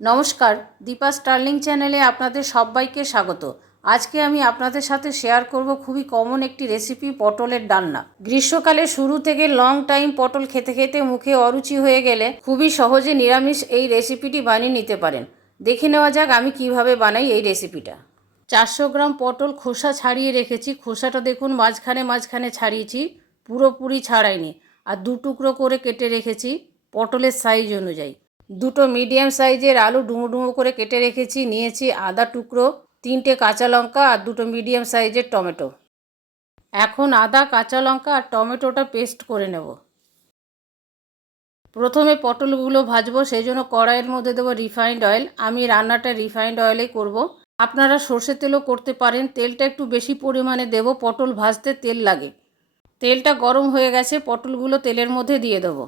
নমস্কার, দীপা স্টার্লিং চ্যানেলে আপনাদের সবাইকে স্বাগত। আজকে আমি আপনাদের সাথে শেয়ার করব খুবই কমন একটি রেসিপি, পটলের ডালনা। গ্রীষ্মকালে শুরু থেকে লং টাইম পটল খেতে খেতে মুখে অরুচি হয়ে গেলে খুবই সহজে নিরামিষ এই রেসিপিটি বানিয়ে নিতে পারেন। দেখে নেওয়া যাক আমি কীভাবে বানাই এই রেসিপিটা। চারশো গ্রাম পটল খোসা ছাড়িয়ে রেখেছি। খোসাটা দেখুন মাঝখানে মাঝখানে ছাড়িয়েছি, পুরোপুরি ছাড়াইনি। আর দু টুকরো করে কেটে রেখেছি পটলের সাইজ অনুযায়ী। দুটো মিডিয়াম সাইজের আলু ডুমো ডুমো করে কেটে রেখেছি, নিয়েছি আদা টুকরো, তিনটে কাঁচা লঙ্কা আর দুটো মিডিয়াম সাইজের টমেটো। এখন আদা, কাঁচা লঙ্কা আর টমেটোটা পেস্ট করে নেব। প্রথমে পটলগুলো ভাজবো, সেই জন্য কড়াইয়ের মধ্যে দেবো রিফাইন্ড অয়েল। আমি রান্নাটা রিফাইন্ড অয়েলেই করব। আপনারা সর্ষের তেলও করতে পারেন, তেলটা একটু বেশি পরিমাণে দেব, পটল ভাজতে তেল লাগে। তেলটা গরম হয়ে গেছে, পটলগুলো তেলের মধ্যে দিয়ে দেবো।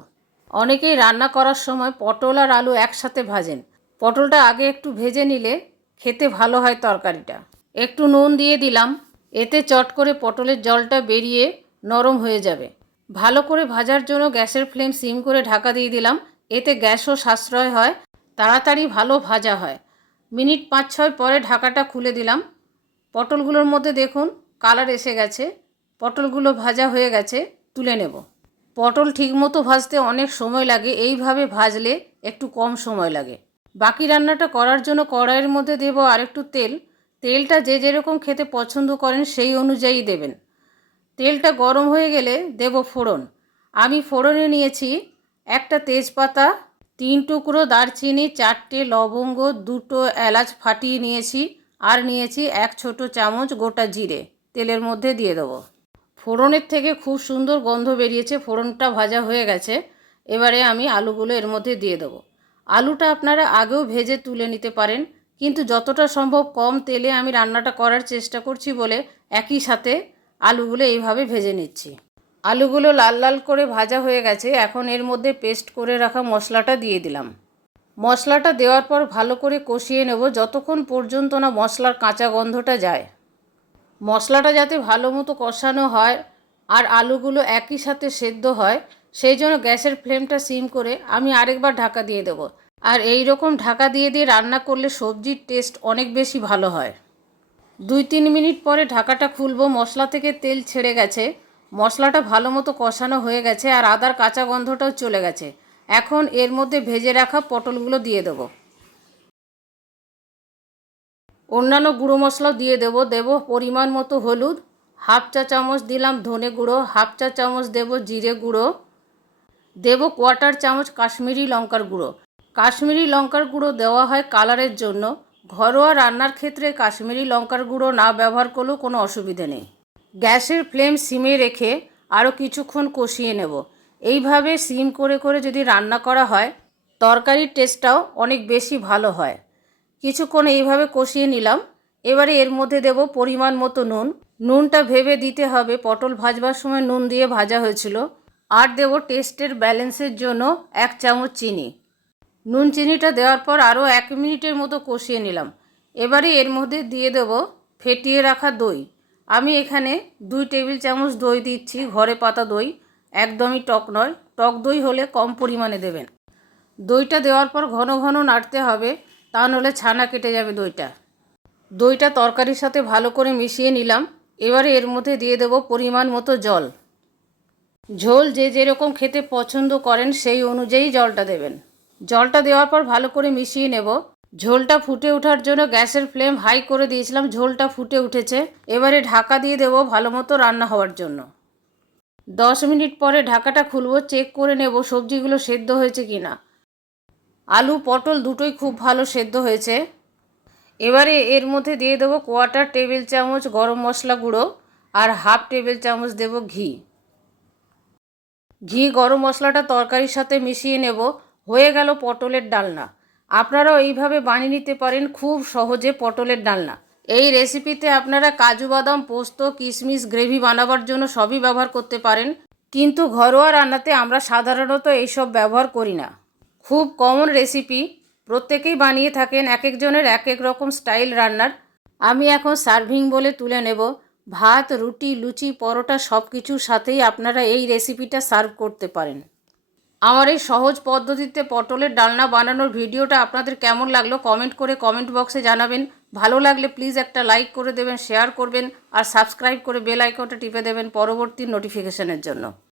অনেকেই রান্না করার সময় পটল আর আলু একসাথে ভাজেন। পটলটা আগে একটু ভেজে নিলে খেতে ভালো হয় তরকারিটা। একটু নুন দিয়ে দিলাম। এতে চট করে পটলের জলটা বেরিয়ে নরম হয়ে যাবে। ভালো করে ভাজার জন্য গ্যাসের ফ্লেম সিম করে ঢাকা দিয়ে দিলাম। এতে গ্যাসও সাশ্রয় হয়, তাড়াতাড়ি ভালো ভাজা হয়। মিনিট পাঁচ ছয় পরে ঢাকাটা খুলে দিলাম। পটলগুলোর মধ্যে দেখুন, কালার এসে গেছে। পটলগুলো ভাজা হয়ে গেছে, তুলে নেব। পটল ঠিকমতো ভাজতে অনেক সময় লাগে, এইভাবে ভাজলে একটু কম সময় লাগে। বাকি রান্নাটা করার জন্য কড়াইয়ের মধ্যে দেবো আরেকটু তেল। তেলটা যে যেরকম খেতে পছন্দ করেন সেই অনুযায়ী দেবেন। তেলটা গরম হয়ে গেলে দেব ফোড়ন। আমি ফোড়নে নিয়েছি একটা তেজপাতা, তিন টুকরো দারচিনি, চারটে লবঙ্গ, দুটো এলাচ ফাটিয়ে নিয়েছি, আর নিয়েছি এক ছোট চামচ গোটা জিরে। তেলের মধ্যে দিয়ে দেবো। ফোড়নের থেকে খুব সুন্দর গন্ধ বেরিয়েছে, ফোড়নটা ভাজা হয়ে গেছে। এবারে আমি আলুগুলো এর মধ্যে দিয়ে দেবো। আলুটা আপনারা আগেও ভেজে তুলে নিতে পারেন, কিন্তু যতটা সম্ভব কম তেলে আমি রান্নাটা করার চেষ্টা করছি বলে একই সাথে আলুগুলো এইভাবে ভেজে নিচ্ছি। আলুগুলো লাল লাল করে ভাজা হয়ে গেছে, এখন এর মধ্যে পেস্ট করে রাখা মশলাটা দিয়ে দিলাম। মশলাটা দেওয়ার পর ভালো করে কষিয়ে নেব, যতক্ষণ পর্যন্ত না মশলার কাঁচা গন্ধটা যায়। মশলাটা যাতে ভালো মতো কষানো হয় আর আলুগুলো একই সাথে সেদ্ধ হয়, সেই জন্য গ্যাসের ফ্লেমটা সিম করে আমি আরেকবার ঢাকা দিয়ে দেবো। আর এই রকম ঢাকা দিয়ে দিয়ে রান্না করলে সবজির টেস্ট অনেক বেশি ভালো হয়। দুই তিন মিনিট পরে ঢাকাটা খুলবো, মশলা থেকে তেল ছেড়ে গেছে, মশলাটা ভালো মতো কষানো হয়ে গেছে আর আদার কাঁচা গন্ধটাও চলে গেছে। এখন এর মধ্যে ভেজে রাখা পটলগুলো দিয়ে দেবো। অন্যান্য গুঁড়ো মশলাও দিয়ে দেবো। দেব পরিমাণ মতো হলুদ, হাফ চা চামচ দিলাম ধনে গুঁড়ো, হাফ চা চামচ দেব জিরে গুঁড়ো। দেব কোয়ার্টার চামচ কাশ্মীরি লঙ্কার গুঁড়ো। কাশ্মীরি লঙ্কার গুঁড়ো দেওয়া হয় কালারের জন্য। ঘরোয়া রান্নার ক্ষেত্রে কাশ্মীরি লঙ্কার গুঁড়ো না ব্যবহার করলেও কোনো অসুবিধে নেই। গ্যাসের ফ্লেম সিমে রেখে আরও কিছুক্ষণ কষিয়ে নেব। এইভাবে সিম করে করে যদি রান্না করা হয়, তরকারির টেস্টটাও অনেক বেশি ভালো হয়। কিছুক্ষণ এইভাবে কষিয়ে নিলাম। এবারে এর মধ্যে দেব পরিমাণ মতো নুন। নুনটা ভেবে দিতে হবে, পটল ভাজবার সময় নুন দিয়ে ভাজা হয়েছিল। আর দেব টেস্টের ব্যালেন্সের জন্য এক চামচ চিনি। নুন চিনিটা দেওয়ার পর আরও এক মিনিটের মতো কষিয়ে নিলাম। এবারে এর মধ্যে দিয়ে দেব ফেটিয়ে রাখা দই। আমি এখানে দুই টেবিল চামচ দই দিচ্ছি, ঘরে পাতা দই। একদমই টক নয়, টক দই হলে কম পরিমাণে দেবেন। দইটা দেওয়ার পর ঘন ঘন নাড়তে হবে। তা নাহলে ছানা কেটে যাবে দইটা। দইটা তরকারির সাথে ভালো করে মিশিয়ে নিলাম। এবারে এর মধ্যে দিয়ে দেব পরিমাণ মতো জল। ঝোল যে যেরকম খেতে পছন্দ করেন সেই অনুযায়ী জলটা দেবেন। জলটা দেওয়ার পর ভালো করে মিশিয়ে নেব। ঝোলটা ফুটে ওঠার জন্য গ্যাসের ফ্লেম হাই করে দিয়েছিলাম, ঝোলটা ফুটে উঠেছে। এবারে ঢাকা দিয়ে দেবো ভালো মতো রান্না হওয়ার জন্য। দশ মিনিট পরে ঢাকাটা খুলবো, চেক করে নেব সবজিগুলো সেদ্ধ হয়েছে কি না আলু, পটল দুটোই খুব ভালো সেদ্ধ হয়েছে। এবারে এর মধ্যে দিয়ে দেবো কোয়ার্টার টেবিল চামচ গরম মশলা গুঁড়ো আর হাফ টেবিল চামচ দেব ঘি। ঘি, গরম মশলাটা তরকারির সাথে মিশিয়ে নেব। হয়ে গেল পটলের ডালনা। আপনারাও এইভাবে বানিয়ে নিতে পারেন খুব সহজে পটলের ডালনা। এই রেসিপিতে আপনারা কাজু বাদাম, পোস্ত, কিশমিশ গ্রেভি বানাবার জন্য সবই ব্যবহার করতে পারেন। কিন্তু ঘরোয়া রান্নাতে আমরা সাধারণত এইসব ব্যবহার করি না। খুব কমন রেসিপি প্রত্যেকেই বানিয়ে থাকেন এক একজনের এক এক রকম স্টাইল রান্নার। আমি এখন সার্ভিং বলে তুলে নেব। ভাত, রুটি, লুচি, পরোটা সব কিছুর সাথেই আপনারা এই রেসিপিটা সার্ভ করতে পারেন। আমার এই সহজ পদ্ধতিতে পটলের ডালনা বানানোর ভিডিওটা আপনাদের কেমন লাগল কমেন্ট করে কমেন্ট বক্সে জানাবেন। ভালো লাগলে প্লিজ একটা লাইক করে দেবেন শেয়ার করবেন আর সাবস্ক্রাইব করে বেল আইকনটা টিপে দেবেন পরবর্তী নোটিফিকেশনের জন্য।